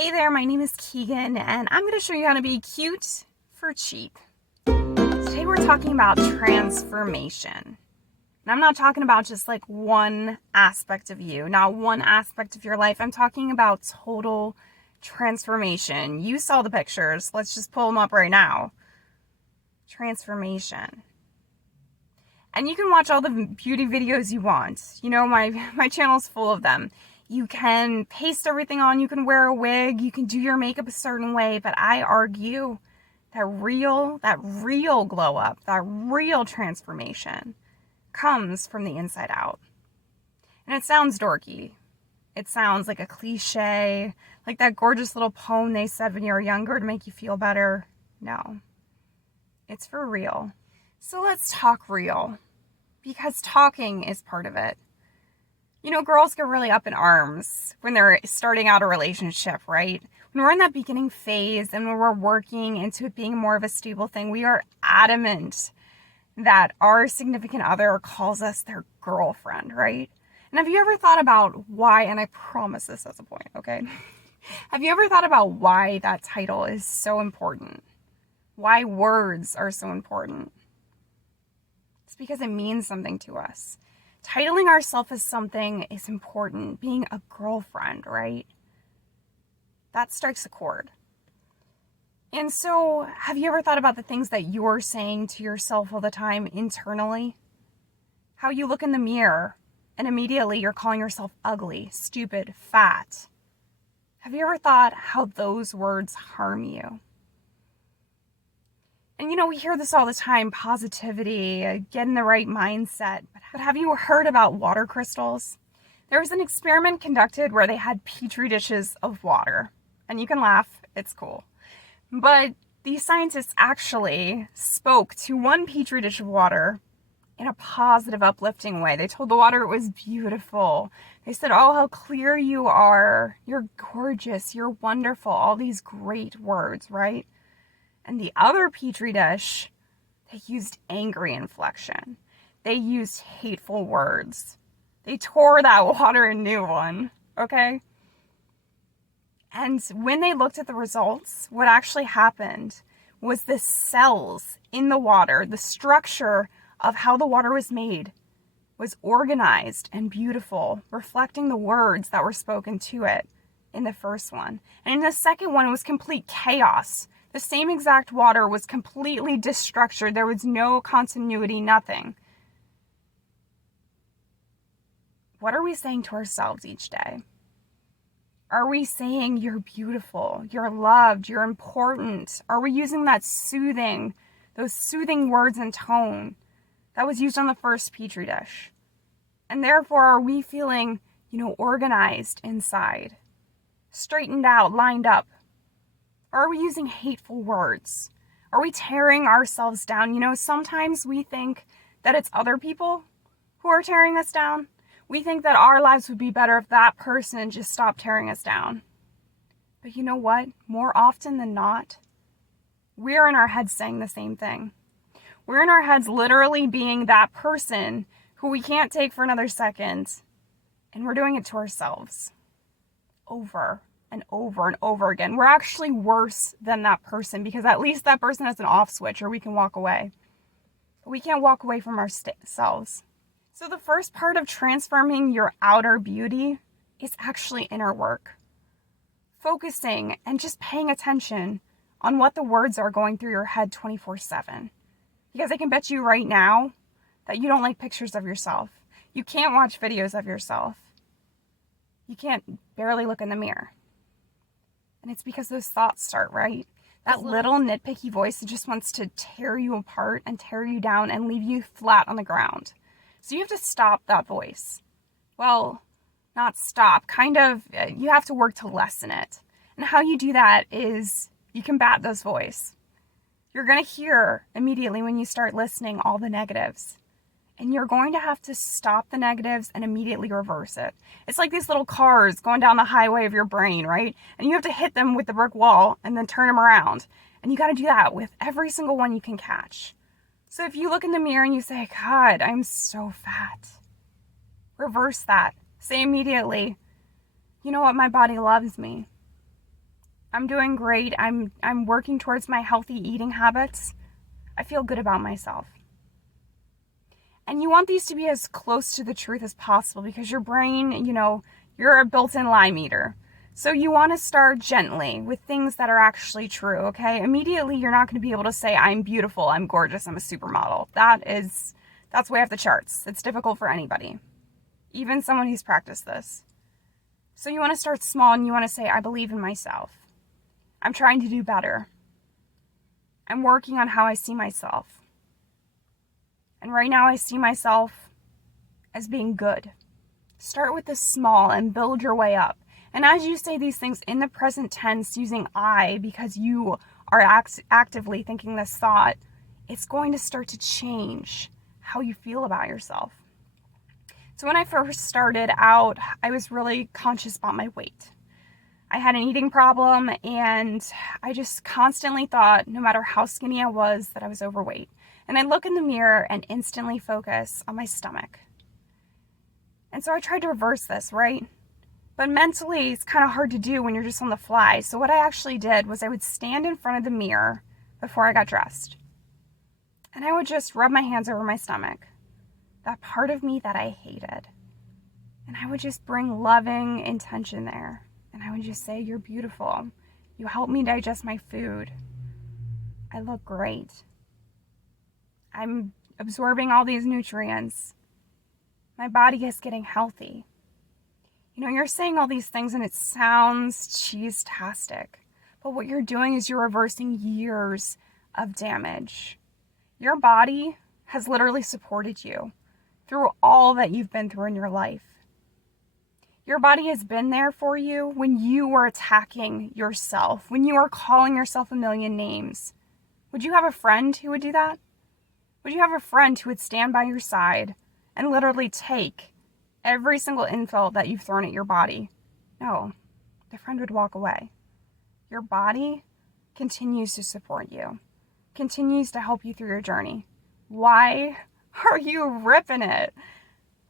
Hey there, my name is Keegan, and I'm going to show you how to be cute for cheap. Today we're talking about transformation. And I'm not talking about just like one aspect of you, not one aspect of your life. I'm talking about total transformation. You saw the pictures. Let's just pull them up right now. Transformation. And you can watch all the beauty videos you want. You know, my channel's full of them. You can paste everything on, you can wear a wig, you can do your makeup a certain way, but I argue that real glow up, that real transformation comes from the inside out. And it sounds dorky. It sounds like a cliche, like that gorgeous little poem they said when you were younger to make you feel better. No, it's for real. So let's talk real, because talking is part of it. You know, girls get really up in arms when they're starting out a relationship, right? When we're in that beginning phase and when we're working into it being more of a stable thing, we are adamant that our significant other calls us their girlfriend, right? And have you ever thought about why, and I promise this as a point, okay? Have you ever thought about why that title is so important? Why words are so important? It's because it means something to us. Titling ourselves as something is important. Being a girlfriend, right? That strikes a chord. And so, have you ever thought about the things that you're saying to yourself all the time internally? How you look in the mirror and immediately you're calling yourself ugly, stupid, fat. Have you ever thought how those words harm you? And you know, we hear this all the time, positivity, get in the right mindset. But have you heard about water crystals? There was an experiment conducted where they had petri dishes of water. And you can laugh, it's cool. But these scientists actually spoke to one petri dish of water in a positive, uplifting way. They told the water it was beautiful. They said, oh, how clear you are. You're gorgeous. You're wonderful. All these great words, right? And the other petri dish, they used angry inflection. They used hateful words. They tore that water a new one, okay? And when they looked at the results, what actually happened was the cells in the water, the structure of how the water was made, was organized and beautiful, reflecting the words that were spoken to it in the first one. And in the second one, it was complete chaos. The same exact water was completely destructured. There was no continuity, nothing. What are we saying to ourselves each day? Are we saying you're beautiful, you're loved, you're important? Are we using those soothing words and tone that was used on the first petri dish? And therefore, are we feeling, organized inside, straightened out, lined up? Or are we using hateful words? Are we tearing ourselves down? Sometimes we think that it's other people who are tearing us down. We think that our lives would be better if that person just stopped tearing us down. But you know what? More often than not, we're in our heads saying the same thing. We're in our heads literally being that person who we can't take for another second. And we're doing it to ourselves. Over and over and over again. We're actually worse than that person because at least that person has an off switch or we can walk away. But we can't walk away from ourselves. So the first part of transforming your outer beauty is actually inner work. Focusing and just paying attention on what the words are going through your head 24/7. Because I can bet you right now that you don't like pictures of yourself. You can't watch videos of yourself. You can't barely look in the mirror. And it's because those thoughts start, right? That little nitpicky voice that just wants to tear you apart and tear you down and leave you flat on the ground. So you have to stop that voice. Well, not stop, you have to work to lessen it. And how you do that is you combat those voices. You're going to hear immediately when you start listening all the negatives. And you're going to have to stop the negatives and immediately reverse it. It's like these little cars going down the highway of your brain, right? And you have to hit them with the brick wall and then turn them around. And you got to do that with every single one you can catch. So if you look in the mirror and you say, God, I'm so fat. Reverse that. Say immediately, you know what? My body loves me. I'm doing great. I'm working towards my healthy eating habits. I feel good about myself. And you want these to be as close to the truth as possible because your brain, you're a built-in lie meter. So you want to start gently with things that are actually true, okay? Immediately, you're not going to be able to say, I'm beautiful, I'm gorgeous, I'm a supermodel. That's way off the charts. It's difficult for anybody, even someone who's practiced this. So you want to start small and you want to say, I believe in myself. I'm trying to do better. I'm working on how I see myself. And right now I see myself as being good. Start with the small and build your way up. And as you say these things in the present tense using I, because you are actively thinking this thought, it's going to start to change how you feel about yourself. So when I first started out, I was really conscious about my weight. I had an eating problem and I just constantly thought, no matter how skinny I was, that I was overweight. And I'd look in the mirror and instantly focus on my stomach. And so I tried to reverse this, right? But mentally, it's kind of hard to do when you're just on the fly. So what I actually did was I would stand in front of the mirror before I got dressed. And I would just rub my hands over my stomach, that part of me that I hated. And I would just bring loving intention there. And I would just say, you're beautiful. You help me digest my food. I look great. I'm absorbing all these nutrients. My body is getting healthy. You're saying all these things and it sounds cheese-tastic. But what you're doing is you're reversing years of damage. Your body has literally supported you through all that you've been through in your life. Your body has been there for you when you were attacking yourself, when you were calling yourself a million names. Would you have a friend who would do that? Would you have a friend who would stand by your side and literally take every single insult that you've thrown at your body? No, the friend would walk away. Your body continues to support you, continues to help you through your journey. Why are you ripping it?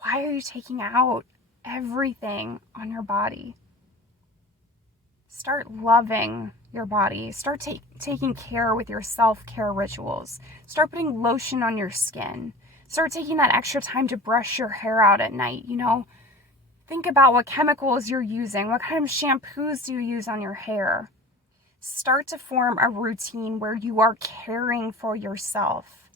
Why are you taking out everything on your body? Start loving your body. Start taking care with your self-care rituals. Start putting lotion on your skin. Start taking that extra time to brush your hair out at night, Think about what chemicals you're using. What kind of shampoos do you use on your hair? Start to form a routine where you are caring for yourself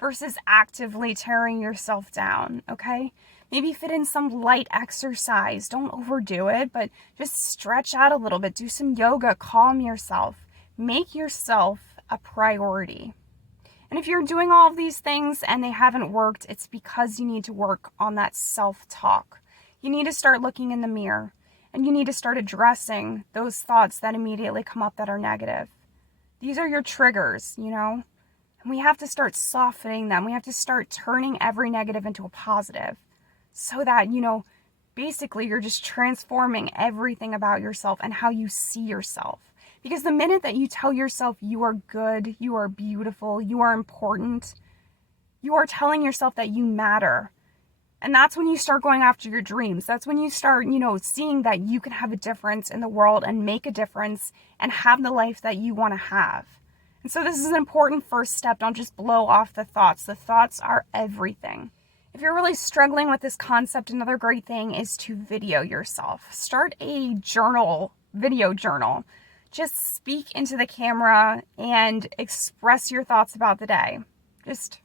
versus actively tearing yourself down, okay? Maybe fit in some light exercise. Don't overdo it, but just stretch out a little bit. Do some yoga. Calm yourself. Make yourself a priority. And if you're doing all of these things and they haven't worked, it's because you need to work on that self-talk. You need to start looking in the mirror and you need to start addressing those thoughts that immediately come up that are negative. These are your triggers, and we have to start softening them. We have to start turning every negative into a positive so that, basically you're just transforming everything about yourself and how you see yourself. Because the minute that you tell yourself you are good, you are beautiful, you are important, you are telling yourself that you matter. And that's when you start going after your dreams. That's when you start, seeing that you can have a difference in the world and make a difference and have the life that you want to have. And so this is an important first step. Don't just blow off the thoughts. The thoughts are everything. If you're really struggling with this concept, another great thing is to video yourself. Start a video journal. Just speak into the camera and express your thoughts about the day. Just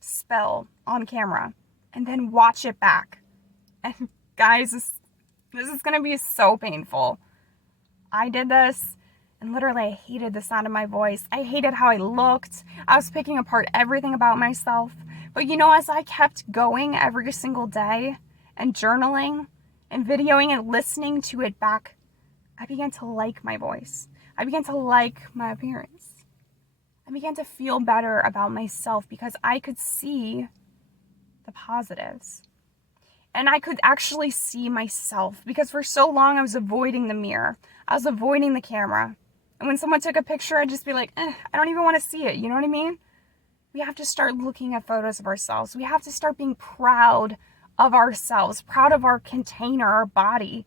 spell on camera and then watch it back. And guys, this is going to be so painful. I did this and literally I hated the sound of my voice. I hated how I looked. I was picking apart everything about myself. But as I kept going every single day and journaling and videoing and listening to it back, I began to like my voice. I began to like my appearance. I began to feel better about myself because I could see the positives. And I could actually see myself because for so long I was avoiding the mirror. I was avoiding the camera. And when someone took a picture, I'd just be like, I don't even want to see it. You know what I mean? We have to start looking at photos of ourselves. We have to start being proud of ourselves, proud of our container, our body,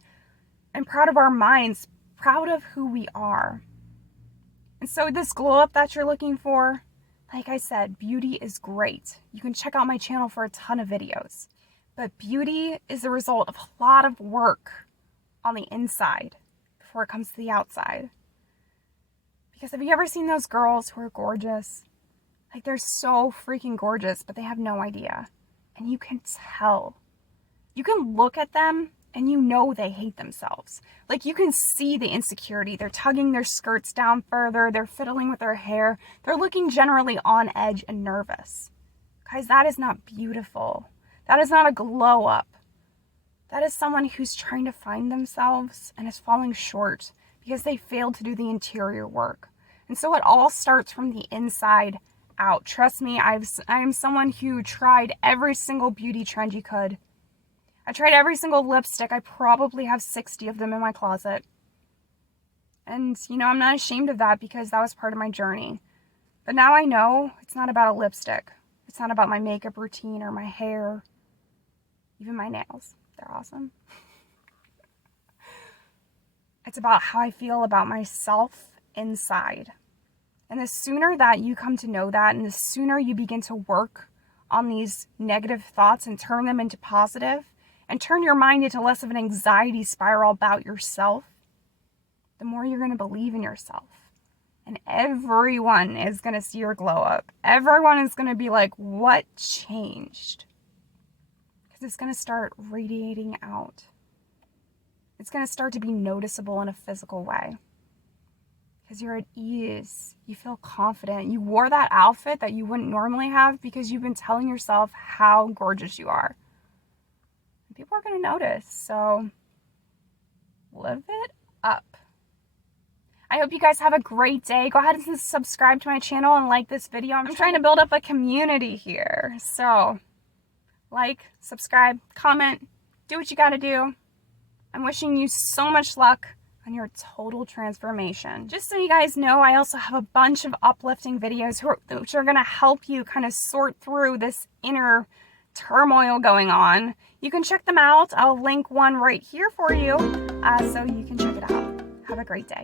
and proud of our minds, proud of who we are. And so this glow up that you're looking for, like I said, beauty is great. You can check out my channel for a ton of videos. But beauty is the result of a lot of work on the inside before it comes to the outside. Because have you ever seen those girls who are gorgeous? Like, they're so freaking gorgeous, but they have no idea. And you can tell. You can look at them and you know they hate themselves. Like, you can see the insecurity. They're tugging their skirts down further. They're fiddling with their hair. They're looking generally on edge and nervous. Guys, that is not beautiful. That is not a glow up. That is someone who's trying to find themselves and is falling short because they failed to do the interior work. And so it all starts from the inside out. Trust me, I am someone who tried every single beauty trend you could. I tried every single lipstick. I probably have 60 of them in my closet. And, you know, I'm not ashamed of that because that was part of my journey. But now I know it's not about a lipstick. It's not about my makeup routine or my hair. Even my nails. They're awesome. It's about how I feel about myself inside. And the sooner that you come to know that, and the sooner you begin to work on these negative thoughts and turn them into positive, and turn your mind into less of an anxiety spiral about yourself, the more you're going to believe in yourself. And everyone is going to see your glow up. Everyone is going to be like, what changed? Because it's going to start radiating out. It's going to start to be noticeable in a physical way. Because you're at ease. You feel confident. You wore that outfit that you wouldn't normally have because you've been telling yourself how gorgeous you are. And people are going to notice. So live it up. I hope you guys have a great day. Go ahead and subscribe to my channel and like this video. I'm trying to build up a community here. So like, subscribe, comment, do what you got to do. I'm wishing you so much luck on your total transformation. Just so you guys know, I also have a bunch of uplifting videos which are going to help you kind of sort through this inner turmoil going on. You can check them out. I'll link one right here for you so you can check it out. Have a great day.